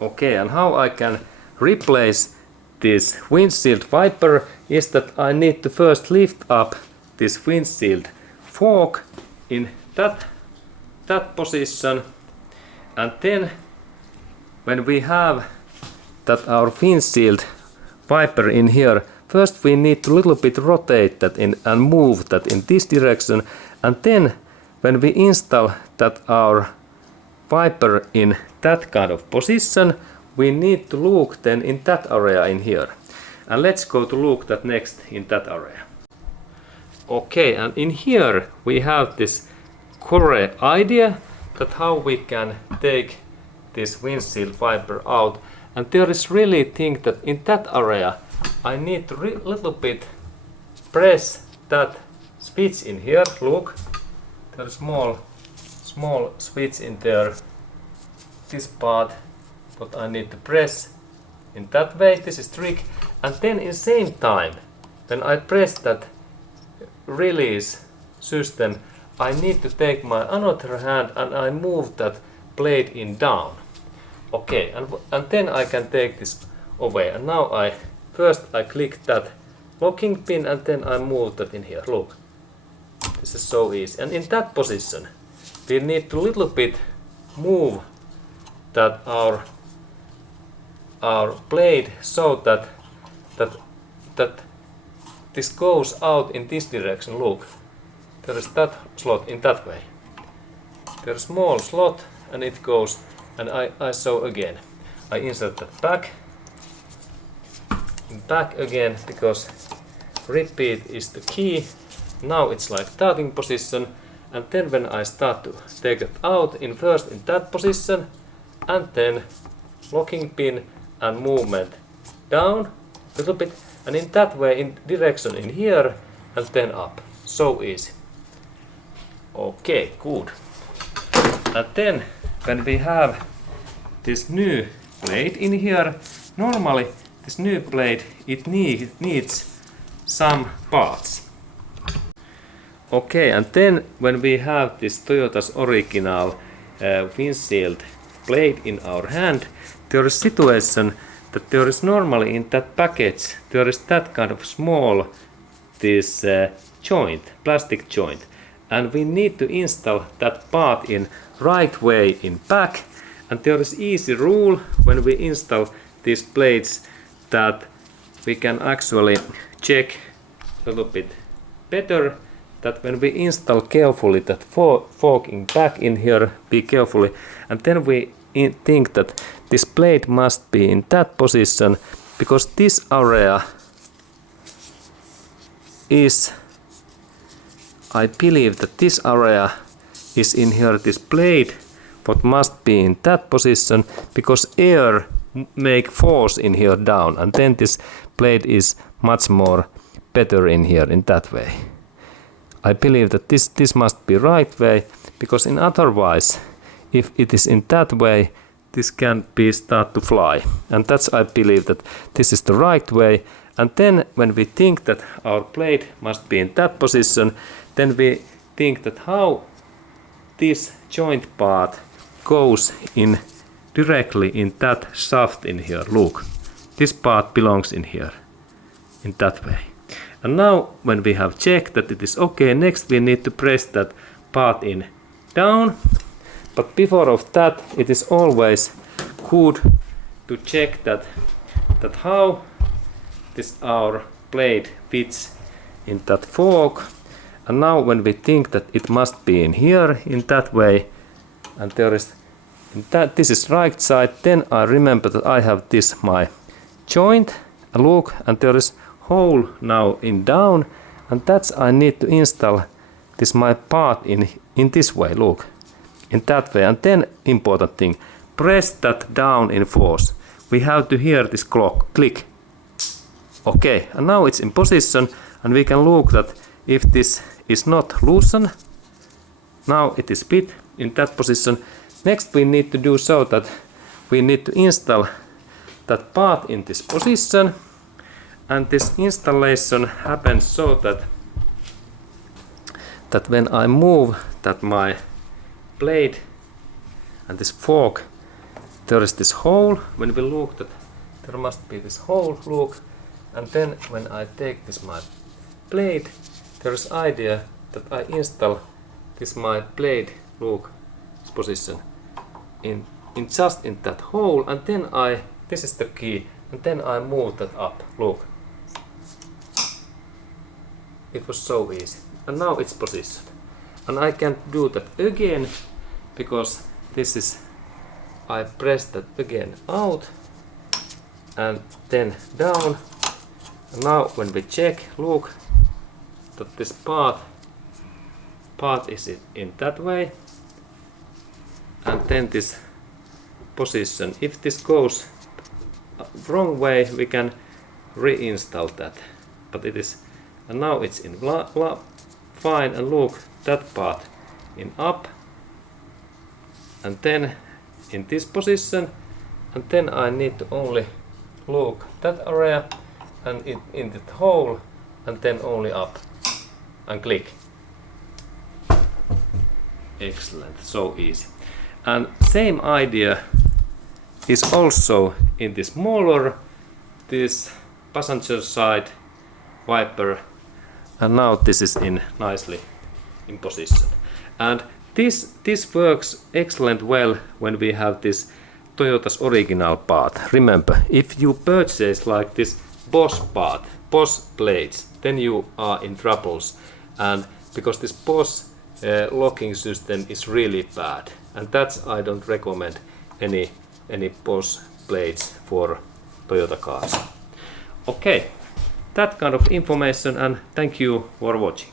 Okay, and how I can replace this windshield wiper is that I need to first lift up this windshield fork in that position, and then when we have that our windshield wiper in here, first we need to little bit rotate that in and move that in this direction, and then when we install that our wiper in that kind of position, we need to look then in that area in here. And let's go to look that next in that area. Okay, and in here we have this core idea that how we can take this windshield wiper out. And there is really think that in that area I need to little bit press that switch in here. Look, there's small switch in there. This part what I need to press in that way. This is trick. And then in same time when I press that release system, I need to take my another hand and I move that blade in down. Okay, and then I can take this away. And now I click that locking pin and then I move that in here. Look, this is so easy. And in that position we need to little bit move that our blade so that this goes out in this direction. Look, there is that slot in that way. There is small slot and it goes, and I show again. I insert that back again because repeat is the key. Now it's like starting position, and then when I start to take it out, first in that position, and then locking pin and movement down a little bit, and in that way in direction in here and then up. So easy. Okay, good. And then when we have this new blade in here, normally this new blade it needs some parts. Okay, and then when we have this Toyota's original windshield blade in our hand, there is situation that there is normally in that package there is that kind of small this joint, plastic joint, and we need to install that part in right way in back. And there is easy rule when we install these blades that we can actually check a little bit better, that when we install carefully that fork in back in here, be carefully, and then we think that this blade must be in that position, because this area is, I believe that this area is in here, this blade what must be in that position, because air make force in here down, and then this blade is much more better in here in that way. I believe that this must be right way, because in otherwise if it is in that way this can be start to fly, and that's I believe that this is the right way. And then when we think that our blade must be in that position, then we think that how this joint part goes in directly in that shaft in here. Look, this part belongs in here in that way. And now when we have checked that it is okay, next we need to press that part in down. But before of that it is always good to check that how this our blade fits in that fork. And now when we think that it must be in here in that way, and there is this is right side, then I remember that I have this my joint, and look, and there is hole now in down, and that's I need to install this my part in this way. Look, in that way. And then important thing, press that down in force. We have to hear this click. Okay, and now it's in position, and we can look that if this is not loosened, now it is fit in that position. Next we need to do so that we need to install that part in this position, and this installation happens so that when I move that my blade and this fork there is this hole. When we look that there must be this hole, look, and then when I take this my blade, there is idea that I install this my blade, look, this position in just in that hole, and then this is the key, and then I move that up, look. It was so easy, and now it's positioned. And I can't do that again, because this is, I press that again out, and then down. And now when we check, look, that this part is in that way, and then this position, if this goes wrong way, we can reinstall that, but it is, and now it's in fine, and look, that part in up, and then in this position, and then I need to only look that area and in the hole, and then only up and click. Excellent, so easy. And same idea is also in this smaller, this passenger side wiper, and now this is in nicely in position. And this works excellent well when we have this Toyota's original part. Remember, if you purchase like this Bosch blades, then you are in troubles, and because this Bosch locking system is really bad, and that's, I don't recommend any Bosch blades for Toyota cars. Okay, that kind of information, and thank you for watching.